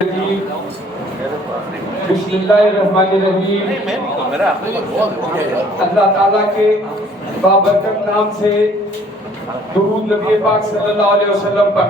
بسم اللہ الرحمن الرحیم۔ اللہ تعالیٰ کے بابرکت نام سے درود نبی پاک صلی اللہ علیہ وسلم پر۔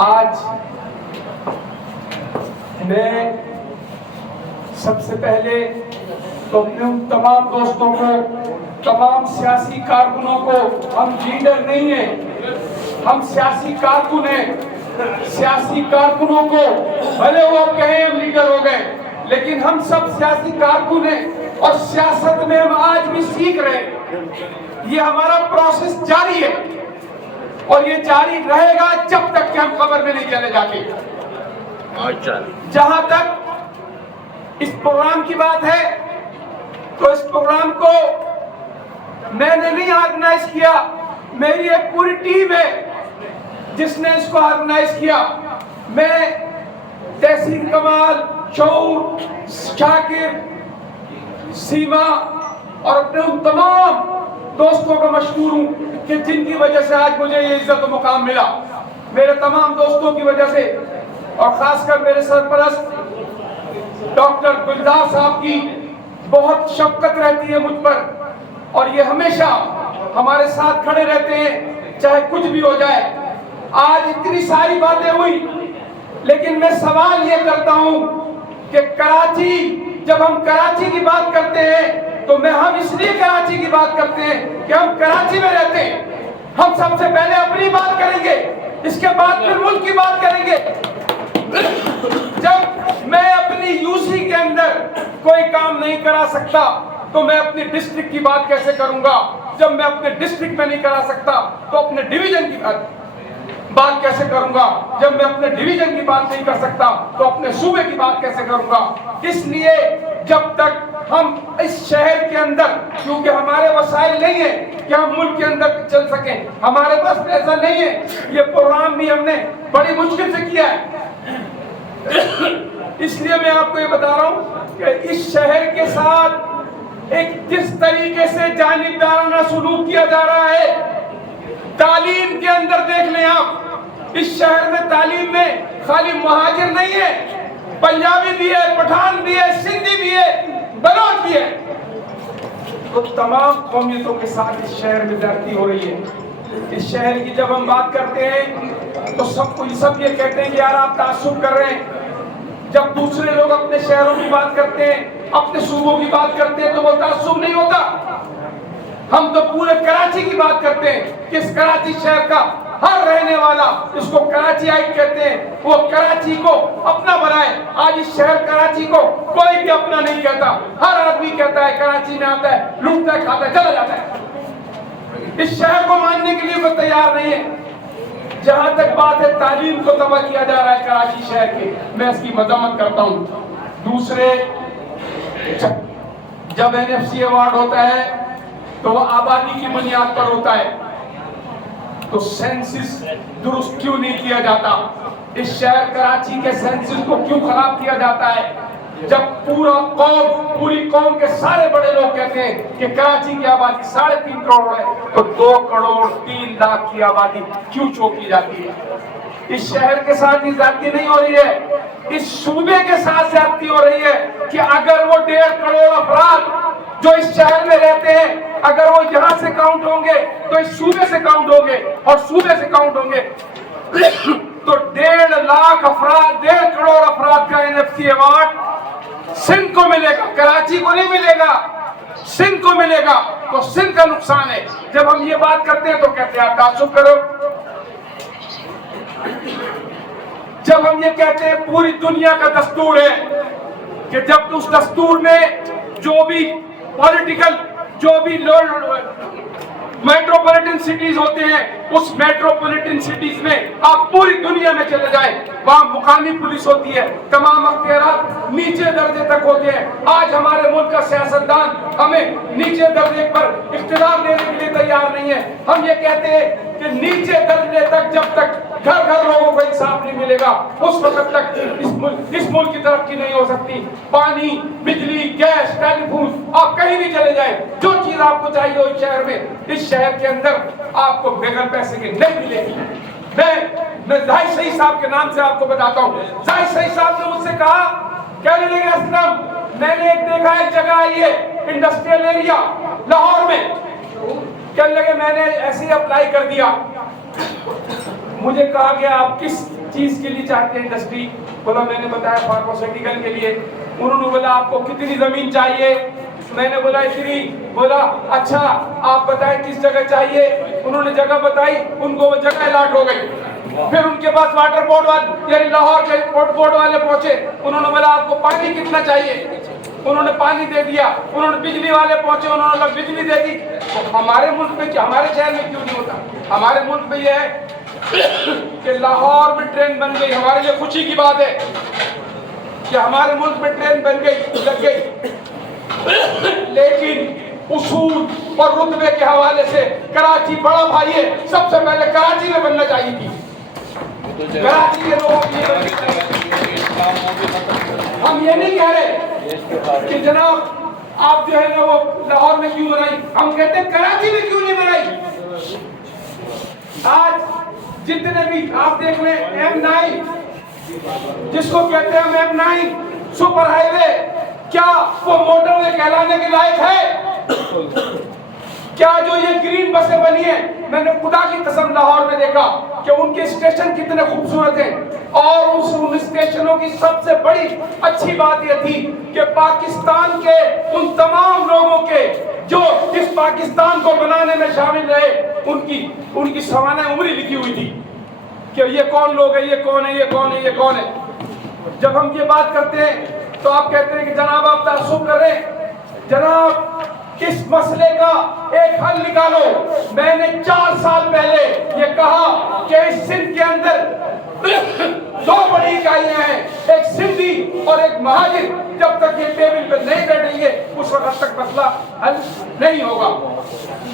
آج میں سب سے پہلے تو اپنے ان تمام دوستوں کو، تمام سیاسی کارکنوں کو، ہم لیڈر نہیں ہیں، ہم سیاسی کارکن ہیں، سیاسی کارکنوں کو بھلے وہ کہیں ہم لیڈر ہو گئے، لیکن ہم سب سیاسی کارکن ہیں اور سیاست میں ہم آج بھی سیکھ رہے ہیں۔ یہ ہمارا پروسیس جاری ہے اور یہ جاری رہے گا جب تک کہ ہم قبر میں نہیں چلے جاتے۔ جہاں تک اس پروگرام کی بات ہے تو اس پروگرام کو میں نے نہیں آرگنائز کیا، میری ایک پوری ٹیم ہے جس نے اس کو آرگنائز کیا۔ میں تحسین کمال، شعور، شاکر، سیما اور اپنے ان تمام دوستوں کا مشکور ہوں کہ جن کی وجہ سے آج مجھے یہ عزت و مقام ملا۔ میرے تمام دوستوں کی وجہ سے اور خاص کر میرے سرپرست ڈاکٹر گلزار صاحب کی بہت شفقت رہتی ہے مجھ پر اور یہ ہمیشہ ہمارے ساتھ کھڑے رہتے ہیں چاہے کچھ بھی ہو جائے۔ آج اتنی ساری باتیں ہوئی لیکن میں سوال یہ کرتا ہوں کہ کراچی، جب ہم کراچی کی بات کرتے ہیں تو ہم اس لیے کراچی کی بات کرتے ہیں کہ ہم کراچی میں رہتے ہیں۔ ہم سب سے پہلے اپنی بات کریں گے، اس کے بعد پھر ملک کی بات کریں گے۔ جب میں اپنی یوسی کے اندر کوئی کام نہیں کرا سکتا تو میں اپنی ڈسٹرکٹ کی بات کیسے کروں گا؟ جب میں اپنے ڈسٹرکٹ میں نہیں کرا سکتا تو اپنے ڈویژن کی بات کیسے کروں گا؟ جب میں اپنے ڈویژن کی بات نہیں کر سکتا تو اپنے صوبے کی بات کیسے کروں گا؟ اس لیے جب تک ہم اس شہر کے اندر، کیونکہ ہمارے وسائل نہیں ہیں کہ ہم ملک کے اندر چل سکیں، ہمارے پاس پیسہ نہیں ہے، یہ پروگرام بھی ہم نے بڑی مشکل سے کیا ہے۔ اس لیے میں آپ کو یہ بتا رہا ہوں کہ اس شہر کے ساتھ ایک جس طریقے سے جانبدارانہ سلوک کیا جا رہا ہے، تعلیم کے اندر دیکھ لیں آپ، اس شہر میں تعلیم میں خالی مہاجر نہیں ہے، پنجابی بھی ہے، پٹھان بھی ہے، سندھی بھی ہے، بلوچ بھی ہے، تو تمام قومیتوں کے ساتھ اس شہر میں زیادتی ہو رہی ہے۔ اس شہر کی جب ہم بات کرتے ہیں تو سب یہ کہتے ہیں کہ یار آپ تعصب کر رہے ہیں۔ جب دوسرے لوگ اپنے شہروں کی بات کرتے ہیں، اپنے صوبوں کی بات کرتے ہیں تو وہ تعصب نہیں ہوتا۔ ہم تو پورے کراچی کی بات کرتے ہیں کہ اس کراچی شہر کا ہر رہنے والا، اس کو کراچی آئٹ کہتے ہیں، وہ کراچی کو اپنا بنائے۔ آج اس شہر کراچی کو کوئی بھی اپنا نہیں کہتا، ہر آدمی کہتا ہے کراچی میں آتا ہے، لوٹتا ہے، کھاتا ہے، چلا جاتا ہے۔ اس شہر کو ماننے کے لیے وہ تیار نہیں ہے۔ جہاں تک بات ہے تعلیم کو تباہ کیا جا رہا ہے کراچی شہر کے، میں اس کی مذمت کرتا ہوں۔ دوسرے، جب NFC ایوارڈ ہوتا ہے تو وہ آبادی کی بنیاد پر ہوتا ہے، تو سینسس درست کیوں نہیں کیا جاتا؟ اس شہر کراچی کے سینسس کو کیوں خراب کیا جاتا ہے؟ جب پوری قوم کے سارے بڑے لوگ کہتے ہیں کہ کراچی کی آبادی 3.5 کروڑ ہے تو 2 کروڑ 3 لاکھ کی آبادی کیوں چوکی جاتی ہے؟ اس شہر کے ساتھ ہی زیادتی نہیں ہو رہی ہے، اس صوبے کے ساتھ زیادتی ہو رہی ہے کہ اگر وہ 1.5 کروڑ افراد جو اس شہر میں رہتے ہیں، اگر وہ یہاں سے کاؤنٹ ہوں گے تو اس صوبے سے کاؤنٹ ہوں گے اور صوبے سے کاؤنٹ ہوں گے تو 1.5 لاکھ افراد، 1.5 کروڑ افراد کا NFC ایوارڈ سندھ کو ملے گا، کراچی کو نہیں ملے گا، سندھ کو ملے گا۔ تو سندھ کا نقصان ہے۔ جب ہم یہ بات کرتے ہیں تو کہتے ہیں آپ تعصب کرو۔ جب ہم یہ کہتے ہیں پوری دنیا کا دستور ہے کہ جب اس دستور میں جو بھی پولیٹیکل، جو بھی میٹروپولیٹن سٹیز ہوتے ہیں، اس میٹروپولیٹن سٹیز میں آپ پوری دنیا میں چلے جائیں، وہاں مقامی پولیس ہوتی ہے، تمام اختیارات نیچے درجے تک ہوتے ہیں۔ آج ہمارے ملک کا سیاستدان ہمیں نیچے درجے پر اقتدار دینے کے لیے تیار نہیں ہے۔ ہم یہ کہتے ہیں کہ نیچے درجے تک جب تک گھر گھر لوگوں کو انصاف نہیں ملے گا اس وقت تک اس ملک کی ترقی نہیں ہو سکتی۔ پانی، بجلی، گیس، ٹیلی فون، آپ کہیں بھی چلے جائیں، جو چیز آپ کو چاہیے اس شہر میں، اس شہر کے اندر آپ کو بغیر پیسے کے نہیں ملے گی۔ میں ظاہر شہید صاحب کے نام سے آپ کو بتاتا ہوں. ظاہر شہید صاحب نے مجھ سے کہا, کہنے لگے اسلم میں نے ایک دیکھا ایک جگہ یہ انڈسٹریل ایریا لاہور میں, کہنے لگے میں نے ایسے ہی اپلائی کر دیا. مجھے کہا کہ آپ کس چیز کے لیے چاہتے ہیں انڈسٹری؟ بولا میں نے بتایا فارماسیوٹیکل کے لیے. انہوں نے بولا آپ کو کتنی زمین چاہیے؟ میں نے بولا اتنی. بولا اچھا آپ بتائیں کس جگہ چاہیے؟ انہوں نے جگہ بتائی, ان کو وہ جگہ الاٹ ہو گئی. پھر ان کے پاس واٹر بورڈ والے یعنی لاہور کے بورڈ والے پہنچے, انہوں نے بولا آپ کو پانی کتنا چاہیے؟ انہوں نے پانی دے دیا. انہوں نے بجلی والے پہنچے, انہوں نے بجلی دے دی. ہمارے ملک میں ہمارے شہر میں کیوں نہیں ہوتا؟ ہمارے ملک میں یہ ہے کہ لاہور میں ٹرین بن گئی. ہمارے لیے خوشی کی بات ہے کہ ہمارے ملک میں ٹرین بن گئی, لگ گئی, لیکن اصول اور رتبے کے حوالے سے کراچی بڑا بھائی ہے. سب سے پہلے کراچی میں بننا چاہیے تھی. کراچی کے لوگوں کی ہم یہ نہیں کہہ رہے کہ جناب آپ جو ہے نا وہ لاہور میں کیوں بنائی, ہم کہتے ہیں کراچی میں کیوں نہیں بنائی. آج جتنے بھی آپ دیکھ لیں M9 جس کو کہتے ہیں M9 سپر ہائی وے, کیا وہ موٹر وے کہلانے کے لائق ہے؟ کیا جو یہ گرین بسیں بنی ہیں, میں نے خدا کی قسم لاہور میں دیکھا کہ ان کے اسٹیشن کتنے خوبصورت ہیں, اور ان اسٹیشنوں کی سب سے بڑی اچھی بات یہ تھی کہ پاکستان کے ان تمام لوگوں کے جو اس پاکستان کو بنانے میں شامل رہے, ان کی سوانح عمری لکھی ہوئی تھی کہ یہ کون لوگ ہیں, یہ کون ہے, یہ کون ہے, یہ کون ہے. جب ہم یہ بات کرتے ہیں تو آپ کہتے ہیں کہ جناب آپ تعصب کر رہے ہیں. جناب اس مسئلے کا ایک حل نکالو. میں نے 4 سال پہلے یہ کہا کہ اس سندھ کے اندر 2 بڑی اکائیاں ہیں, ایک سندھی اور ایک مہاجر. جب تک یہ ٹیبل پہ نہیں بیٹھیں گے اس وقت تک مسئلہ حل نہیں ہوگا.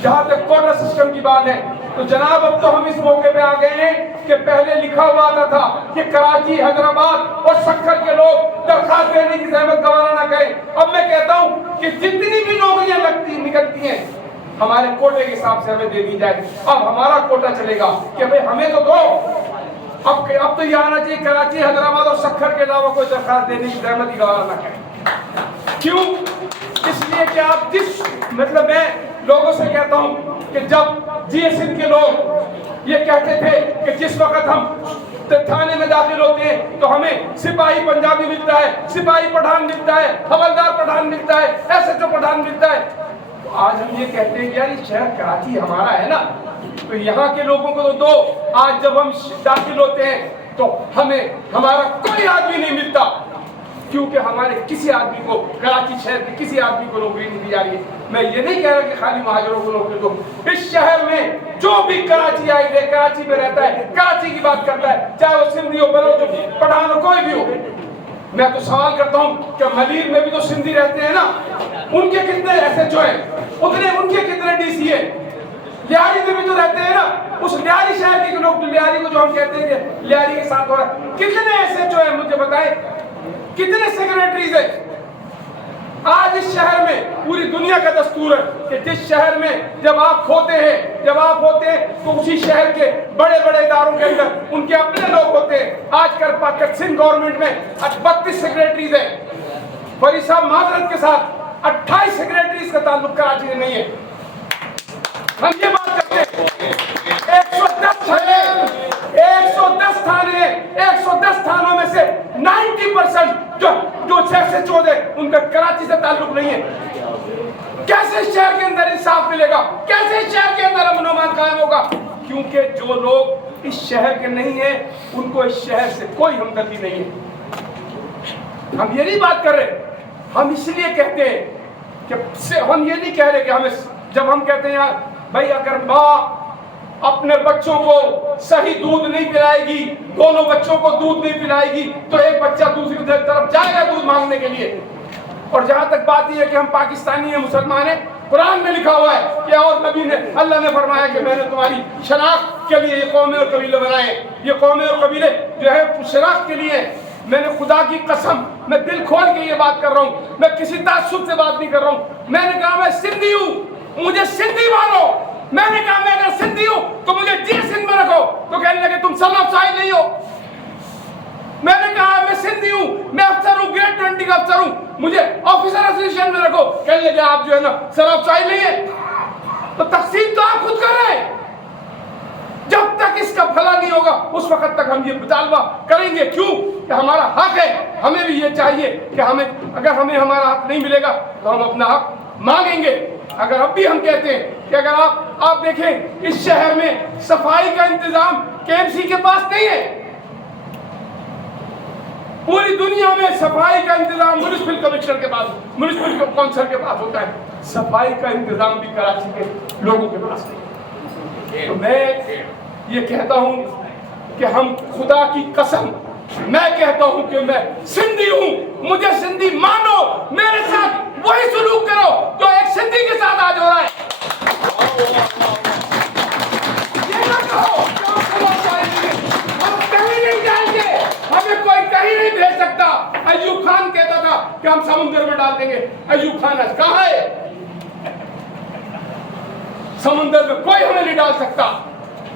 جہاں تک کوٹا سسٹم کی بات ہے تو جناب اب تو ہم اس موقع پہ آ گئے ہیں کہ پہلے لکھا ہوا آتا تھا کہ کراچی, حیدرآباد اور سکھر کے لوگ درخواست دینے کی زحمت گوارا نہ کریں. اب میں کہتا ہوں کہ جتنی بھی نوکریاں نکلتی ہیں ہمارے کوٹے کے حساب سے ہمیں دے دی جائے. اب ہمارا کوٹا چلے گا کہ بھئی ہمیں تو دو. اب تو یہ آنا چاہیے کراچی, حیدرآباد اور سکھر کے علاوہ کوئی درخواست دینے کی زحمت ہی گوارا نہ کریں. کیوں؟ اس لیے کہ آپ جس مطلب میں لوگوں سے کہتا ہوں کہ جب جی ایس کے لوگ یہ کہتے تھے کہ جس وقت ہم تھانے میں داخل ہوتے ہیں تو ہمیں سپاہی پنجابی ملتا ہے, سپاہی پٹھان ملتا ہے, حوالدار پٹھان ملتا ہے, ایسے جو پٹھان ملتا ہے. تو آج ہم یہ کہتے ہیں کہ یار یہ شہر کراچی ہمارا ہے نا, تو یہاں کے لوگوں کو تو دو. آج جب ہم داخل ہوتے ہیں تو ہمیں ہمارا کوئی آدمی نہیں ملتا, کیونکہ ہمارے کسی آدمی کو کراچی شہر کے کسی آدمی کو نوکری نہیں دی جا رہی ہے. میں یہ نہیں کہہ رہا کہ خالی مہاجروں کو نوکری دو. اس شہر میں جو بھی کراچی آئی ہے, کراچی میں رہتا ہے, کراچی کی بات کرتا ہے, چاہے وہ سندھی ہو, بلوچ ہو, پٹھان ہو, کوئی بھی ہو. میں تو سوال کرتا ہوں کہ ملیر میں بھی تو سندھی رہتے ہیں نا, ان کے کتنے ایس ایچ او ہیں, اتنے ان کے کتنے ڈی سی ہیں. لیاری میں بھی تو رہتے ہیں نا, اس لیاری شہر کے لوگ, لیاری کو جو ہم کہتے ہیں کہ لیاری کے ساتھ ہو رہا ہے, کتنے ایس ایچ او ہیں مجھے بتائیں, کتنے سیکریٹریز ہیں. آج اس شہر میں پوری دنیا کا دستور ہے کہ جس شہر میں جب آپ ہوتے ہیں تو اسی شہر کے بڑے بڑے اداروں کے اندر ان کے اپنے لوگ ہوتے ہیں. آج کل پاکستان گورنمنٹ میں 32 سیکریٹریز ہیں. فرید صاحب معذرت کے ساتھ 28 سیکریٹریز کا تعلق کراچی میں نہیں ہے. ہم یہ بات کرتے ہیں 110 تھانوں میں سے 90% جو سے چودے ان کا کراچی سے تعلق نہیں ہے. کیسے شہر کے اندر انصاف ملے گا, کیسے شہر کے اندر امن و امان قائم ہوگا؟ کیونکہ جو لوگ اس شہر کے نہیں ہیں ان کو اس شہر سے کوئی ہمدردی نہیں ہے. ہم یہ نہیں بات کر رہے, ہم اس لیے کہتے ہیں کہ ہم یہ نہیں کہہ رہے کہ ہمیں, جب ہم کہتے ہیں یار بھائی اگر ماں اپنے بچوں کو صحیح دودھ نہیں پلائے گی, دونوں بچوں کو دودھ نہیں پلائے گی, تو ایک بچہ دوسری طرف جائے گا دودھ مانگنے کے لیے. اور جہاں تک بات یہ ہے کہ ہم پاکستانی ہیں, مسلمان ہیں, قرآن میں لکھا ہوا ہے کہ اور نبی نے, اللہ نے فرمایا کہ میں نے تمہاری شناخت کے لیے یہ قومیں اور قبیلے بنائے. یہ قومیں اور قبیلے جو ہے شناخت کے لیے. میں نے خدا کی قسم, میں دل کھول کے یہ بات کر رہا ہوں, میں کسی تعصب سے بات نہیں کر رہا ہوں. میں نے کہا میں سندھی ہوں, مجھے سندھی مانو, میں نے کہا میں اگر سندھی ہوں تو مجھے جی سندھ میں رکھو، تو کہنے لگے تم سن آف ساحل نہیں ہو۔ میں نے کہا میں سندھی ہوں، میں افسر ہوں، گریڈ 20 کا افسر ہوں، مجھے آفیسر ایسوسیشن میں رکھو، کہنے لگے آپ جو ہے نا سن آف ساحل نہیں ہے۔ تو تقسیم تو آپ خود کر رہے ہیں۔ جب تک اس کا بھلا نہیں ہوگا اس وقت تک ہم یہ مطالبہ کریں گے، کیوں کہ ہمارا حق ہے۔ ہمیں بھی یہ چاہیے کہ اگر ہمیں ہمارا حق نہیں ملے گا تو ہم اپنا حق مانگیں گے۔ اگر اب بھی ہم کہتے ہیں کہ اگر آپ دیکھیں اس شہر میں صفائی کا انتظام KMC کے پاس نہیں ہے، پوری دنیا میں صفائی کا انتظام میونسپل کمشنر کے پاس، میونسپل کونسل کے پاس ہوتا ہے، صفائی کا انتظام بھی کراچی کے لوگوں کے پاس نہیں۔ تو میں یہ کہتا ہوں کہ ہم خدا کی قسم، میں کہتا ہوں کہ میں سندھی ہوں، مجھے سندھی مانو، میرے ساتھ وہی سلوک کرو جو ایک سندھی کے ساتھ آج ہو رہا ہے۔ یہ نہ کہو کہ ہم کہیں نہیں جائیں گے، ہمیں کوئی کہیں نہیں بھیج سکتا۔ ایوب خان کہتا تھا کہ ہم سمندر میں ڈال دیں گے، ایوب خان آج کہاں ہے؟ سمندر میں کوئی ہمیں نہیں ڈال سکتا۔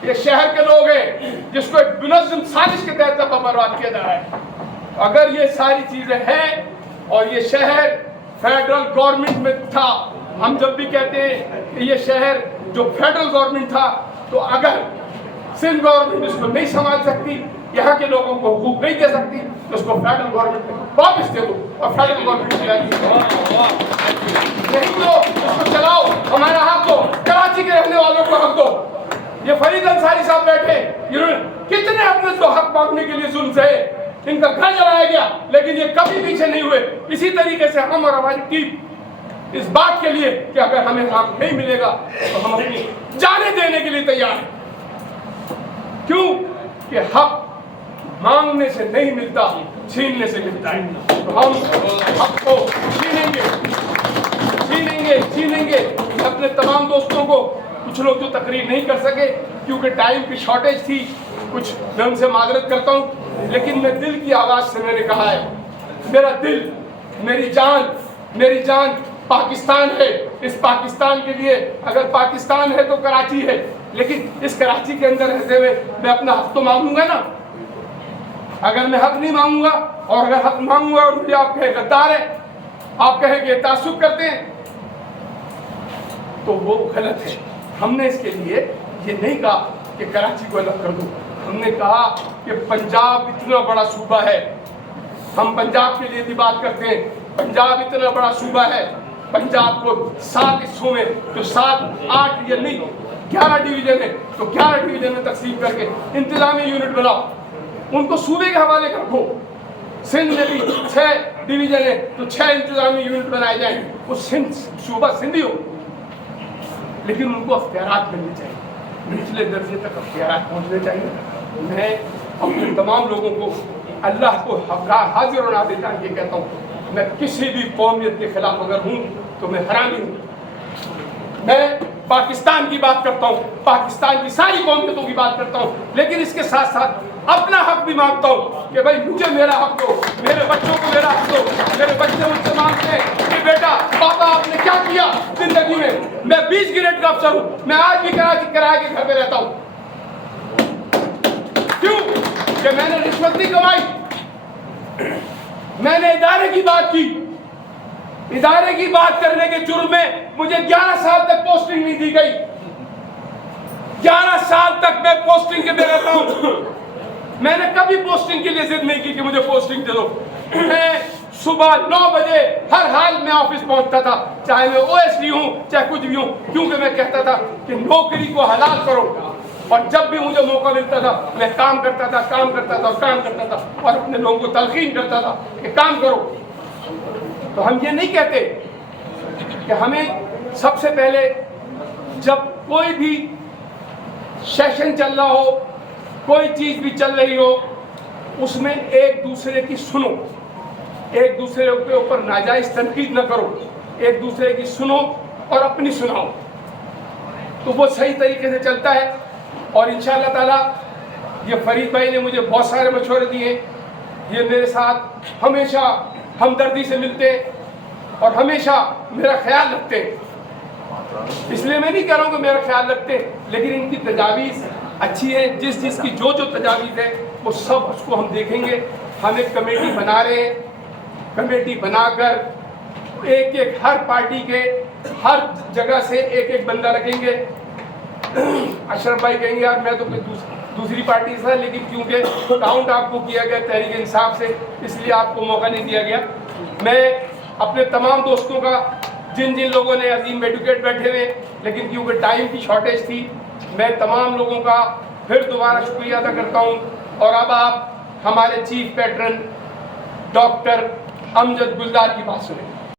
یہ شہر کے لوگ ہیں جس کو ایک منظم سازش کے تحت برباد کیا جا رہا ہے۔ اگر یہ ساری چیزیں ہیں اور یہ شہر فیڈرل گورنمنٹ میں تھا، ہم جب بھی کہتے ہیں کہ یہ شہر جو فیڈرل گورنمنٹ تھا، تو اگر سندھ گورنمنٹ اس کو نہیں سنبھال سکتی، یہاں کے لوگوں کو حقوق نہیں دے سکتی، تو اس کو فیڈرل گورنمنٹ میں واپس دے دو اور فیڈرل گورنمنٹ نہیں تو اس کو چلاؤ، ہمارا حق دو، کراچی کے رہنے والوں کو حق دو۔ یہ فرید انصاری صاحب بیٹھے، انہوں نے کتنے اپنے تو حق مانگنے کے لیے ظلم سہے، ان کا گھر جلایا گیا لیکن یہ کبھی پیچھے نہیں ہوئے۔ اسی طریقے سے ہم اور ہماری ٹیم اس بات کے لیے کہ اگر ہمیں حق نہیں ملے گا تو ہم اپنی جانیں دینے کے لیے تیار ہیں۔ کیوں کہ حق مانگنے سے نہیں ملتا، چھیننے سے ملتا ہے۔ تو ہم حق کو چھینیں گے۔ اپنے تمام دوستوں کو، کچھ لوگ جو تقریر نہیں کر سکے کیونکہ ٹائم کی شارٹیج تھی، کچھ میں ان سے معذرت کرتا ہوں، لیکن میں دل کی آواز سے میں نے کہا ہے، میرا دل، میری جان پاکستان ہے۔ اس پاکستان کے لیے اگر پاکستان ہے تو کراچی ہے، لیکن اس کراچی کے اندر رہتے ہوئے میں اپنا حق تو مانگوں گا نا۔ اگر میں حق نہیں مانگوں گا اور اگر حق مانگوں گا اور مجھے آپ کہیں غدار ہے، آپ کہیں کہ تعصب کرتے ہیں، تو وہ غلط ہے۔ ہم نے اس کے لیے یہ نہیں کہا کہ کراچی کو الگ کر دو، ہم نے کہا کہ پنجاب اتنا بڑا صوبہ ہے، ہم پنجاب کے لیے بھی بات کرتے ہیں۔ پنجاب اتنا بڑا صوبہ ہے، پنجاب کو 7 حصوں میں، جو 7 8 یا نہیں 11 ڈویژن ہے، تو 11 ڈویژن میں تقسیم کر کے انتظامی یونٹ بناؤ، ان کو صوبے کے حوالے کر رکھو۔ سندھ میں بھی 6 ڈویژن ہے تو 6 انتظامی یونٹ بنائے جائیں، وہ صوبہ سندھی ہو، لیکن ان کو اختیارات ملنے چاہیے، نچلے درجے تک اختیارات پہنچنے چاہیے۔ میں اپنے تمام لوگوں کو اللہ کو حاضر و ناظر جان کے کہتا ہوں، میں کسی بھی قومیت کے خلاف اگر ہوں تو میں حرامی ہوں۔ میں پاکستان کی بات کرتا ہوں، پاکستان کی ساری قومیتوں کی بات کرتا ہوں، لیکن اس کے ساتھ ساتھ اپنا حق بھی مانگتا ہوں کہ بھائی مجھے میرا حق دو، میرے بچوں کو میرا حق دو۔ میرے بچے مجھ سے مانگتے ہیں کہ بیٹا پاپا آپ نے کیا کیا زندگی میں؟ میں 20 گریڈ کا افسر ہوں، میں آج بھی کرائے کے گھر پہ رہتا ہوں۔ کیوں کہ میں نے رشوت نہیں کمائی، میں نے ادارے کی بات کی، ادارے کی بات کرنے کے جرم میں مجھے 11 سال تک پوسٹنگ نہیں دی گئی۔ 11 سال تک میں پوسٹنگ کے میں رہتا ہوں، میں نے کبھی پوسٹنگ کے لیے ضد نہیں کی کہ مجھے پوسٹنگ دے دو۔ میں صبح 9 بجے ہر حال میں آفس پہنچتا تھا، چاہے میں OSD ہوں چاہے کچھ بھی ہوں، کیونکہ میں کہتا تھا کہ نوکری کو حلال کرو، اور جب بھی مجھے موقع ملتا تھا میں کام کرتا تھا اور اپنے لوگوں کو تلقین کرتا تھا کہ کام کرو۔ تو ہم یہ نہیں کہتے کہ ہمیں سب سے پہلے جب کوئی بھی سیشن چل رہا ہو، کوئی چیز بھی چل رہی ہو، اس میں ایک دوسرے کی سنو، ایک دوسرے کے اوپر ناجائز تنقید نہ کرو، ایک دوسرے کی سنو اور اپنی سناؤ، تو وہ صحیح طریقے سے چلتا ہے۔ اور انشاءاللہ تعالیٰ یہ فرید بھائی نے مجھے بہت سارے مشورے دیے، یہ میرے ساتھ ہمیشہ ہمدردی سے ملتے اور ہمیشہ میرا خیال رکھتے۔ اس لیے میں نہیں کہہ رہا ہوں کہ میرا خیال رکھتے، لیکن ان کی تجاویز اچھی ہیں، جس کی جو تجاویز ہے وہ سب اس کو ہم دیکھیں گے۔ ہم ایک کمیٹی بنا رہے ہیں، کمیٹی بنا کر ایک ہر پارٹی کے ہر جگہ سے ایک بندہ رکھیں گے۔ اشرف بھائی کہیں گے یار میں تو کوئی دوسری پارٹی سے، لیکن کیونکہ کاؤنٹ آپ کو کیا گیا تحریک انصاف سے، اس لیے آپ کو موقع نہیں دیا گیا۔ میں اپنے تمام دوستوں کا، جن لوگوں نے عظیم ایڈوکیٹ بیٹھے ہوئے، لیکن کیونکہ ٹائم کی شارٹیج تھی، میں تمام لوگوں کا پھر دوبارہ شکریہ ادا کرتا ہوں۔ اور اب آپ ہمارے چیف پیٹرن ڈاکٹر امجد گلزار کی بات سنیں۔